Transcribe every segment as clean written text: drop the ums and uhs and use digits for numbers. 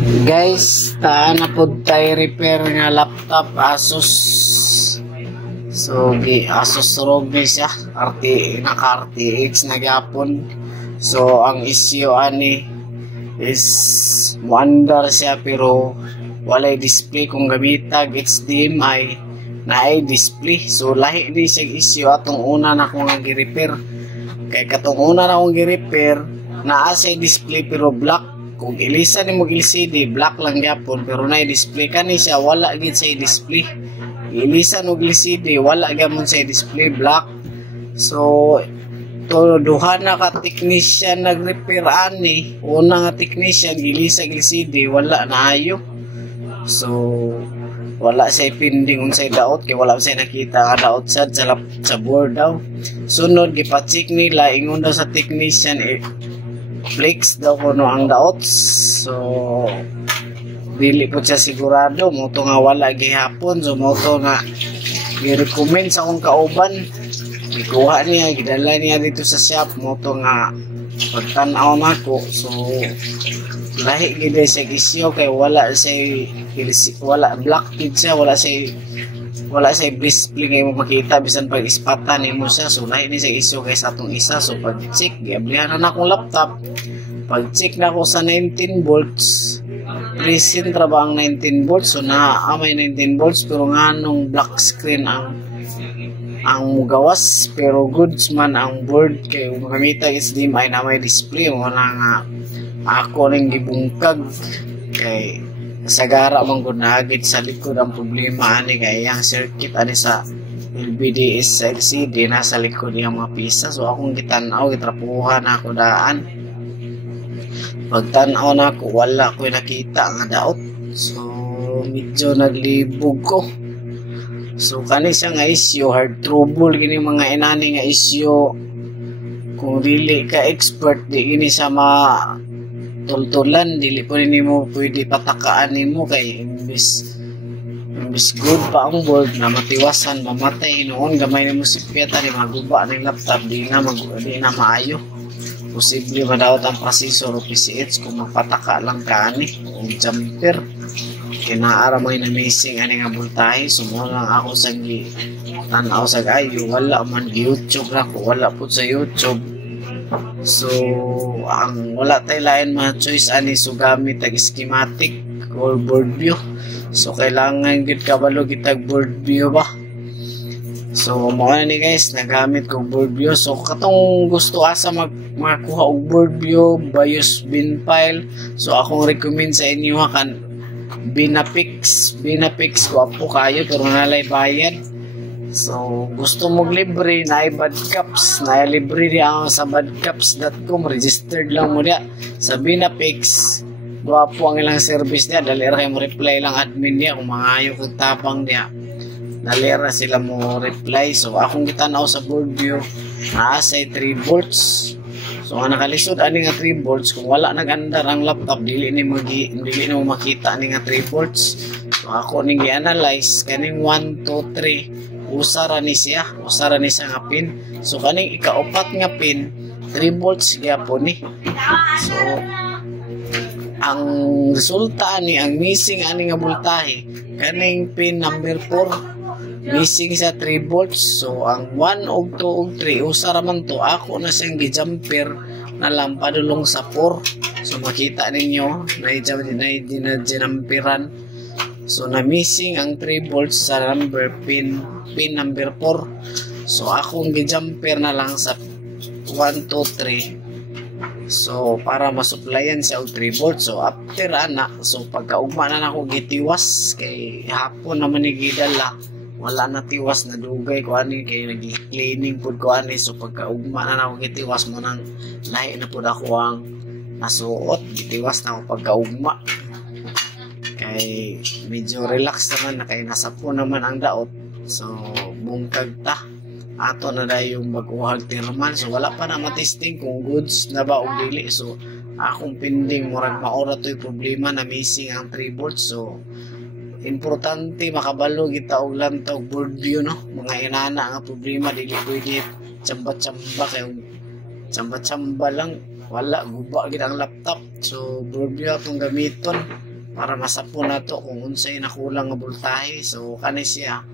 Guys, taan na pod tay repair nga laptop Asus. So Asus ROG siya, naka RTX na gyapon. So ang issue ani is muandar siya pero walay display kung gamitag HDMI na ay display. So lahi ni siya issue atong una na kung gi-repair. Kay katong una na kung gi-repair naa siya display pero black. Kung ilisa ni mo LCD, black lang gyapon pero na display kani siya wala gid sa display. Ilisa no LCD, wala gyapon sa display black. So to duha na ka technician nag-repair ani. Una nga technician ilisa LCD, wala na ayo. So wala siya pending unsay daot kay wala siya nakita nga daot sa board daw. Sunod gipa-check nila ingon daw sa technician flex daw kuno ang daot. So dili po siya sigurado mo to nga wala gihapon. So mo to nga gi-recommend sa akong kauban, gikuha niya, gidala niya dito sa shop mo to nga pagtan-aw nako. So lahi gid siya issue kay wala black kid siya, wala siya display ngay mo makita bisan pag ispatan nimo siya. So lahi ni siya issue kay sa atong isa. So pag check giablihan na akong laptop, pag check na ko sa 19 volts present ra ba ang 19 volts. So may 19 volts pero nganong black screen ang mugawas pero goods man ang board kay magamita HDMI na may display mo na nga ako ning gibungkag kay sagara man gud naagid sa likod ang problema ani kay ang circuit ani sa LVDS sa LCD nasa likod niyang mga pisa. So akong gitan-aw gitrapuhan ako daan, pagtan-aw na ako wala ko nakita nga daot. So medyo naglibog ko. So kani siya nga issue, hard trouble gini mga inani nga issue. Kung dili ka expert di gini sa tultulan, dili po nimo pwede patakaan nimo kay imbis good pa ang board na matiwasan mamatay noon gamay nimo sipyat ani maguba ning laptop di na maayo. Posible madawat ang processor o PCH kung magpataka lang ka ani o jumper kinaara may na missing ani nga voltahe. Sumo lang ako sa tan-aw sa ayo wala man YouTube ra ko, wala po sa YouTube. So ang wala tay lain mga choice ani so gamit ang schematic or board view. So kailangan gid kabalo kitag board view ba. So mo ni guys nagamit ko board view. So katong gusto asa makakuha og board view BIOS bin file. So akong recommend sa inyo kan Binapix ko po kayo pero nalay bayad. So gusto mong libre na bad caps na libre diya sa badcaps.com, registered lang mo diya sa Binapix. Guwapo ang ilang service niya, dalira kayo mo reply lang admin niya kung mangayo kong tapang niya, dalira sila mo reply. So akong gitanaw sa board view naasay 3 volts. So nga nakalisod ani nga 3 volts kung wala nagandar ang laptop dili ni mo makita ani nga 3 volts. So ako ning gi-analyze kaning 1 2 3 usara ni siya nga pin. So kaning ikaupat nga pin 3 volts gyapon ni. So ang resulta ani ang missing ani nga voltahe kaning pin number 4 missing sa 3 volts. So ang 1 ug 2 ug 3 usara man to ako na siyang gi-jumper na lang padulong sa 4. So makita ninyo na dinamperan. So na missing ang 3 volts sa number pin number 4. So akong gi-jumper na lang sa 1 2 3. So para masuplayan siya og 3 volts. So after ana, so pagkaugma na ako gitiwas kay hapon naman ni gidala. Wala na tiwas na dugay ko ani kay nagi-cleaning pud ko ani. So pagkaugma na ako gitiwas mo nang lahi na pud ako ang nasuot. Gitiwas na ako pagkaugma. Kay medyo relax naman na kay nasa po naman ang daot. So bungkag ta ato na dayon mag-uhag thermal. So wala pa na matesting kung goods na ba o dili. So akong pending murag maura to'y problema na missing ang 3 volts. So importante makabalo kita og lantaw board view no. Mga inana nga problema dili pwede tsamba-tsamba kay tsamba-tsamba lang wala guba gid ang laptop. So broadview atong gamiton para masapon nato kung unsay nakulang nga voltahe. So kani siya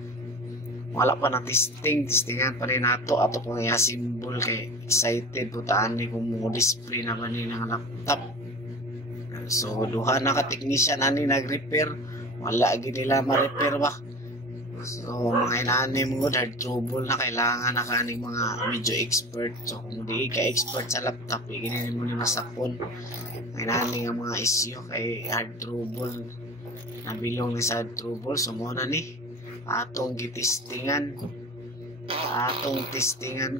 wala pa na testingan pa rin nato ato kung iya symbol kay excited putaan ni kung mo display na ba ni ng laptop. So duha na ka technician ani nag-repair, wala gid nila ma-repair ba. So mga inani mo hard trouble na kailangan na kaning mga medyo expert. So kung di ka expert sa laptop iginin mo ni masapon inani nga mga issue kay hard trouble nabilong ni sa hard trouble. So mo na ni atong testingan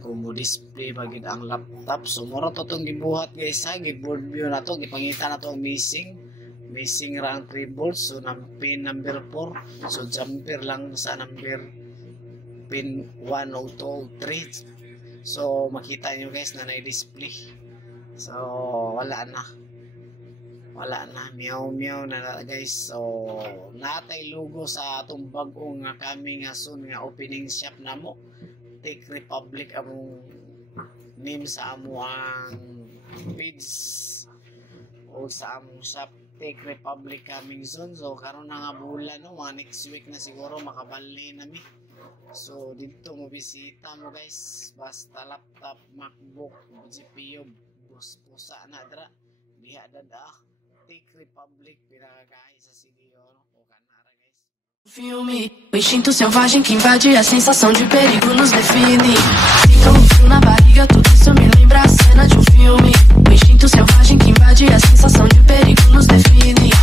kung mo display bagid ang laptop. So mura to tong gibuhat guys ha, gi-board view na to, gipangita na to ang missing ra ang 3 volts. So pin number 4, so jumper lang sa number pin 1 o 2 3. So makita nyo guys na na-display. So wala na meow na guys. So natay logo sa atong bag-ong nga coming nga soon nga opening shop namo. Tech Republic among name sa amo ang page o sa among shop, Tech Republic coming soon. So karon na nga bulan no, mga next week na siguro makabali nami. So dito mo bisita mo guys, basta laptop, MacBook, GPU, pusa na dra diha dada Tech Republic piragay sa CDO no? O kanara guys. Filme, o instinto selvagem que invade a sensação de perigo nos define. Fica um frio na barriga, tudo isso me lembra a cena de um filme. O instinto selvagem que invade a sensação de perigo nos define.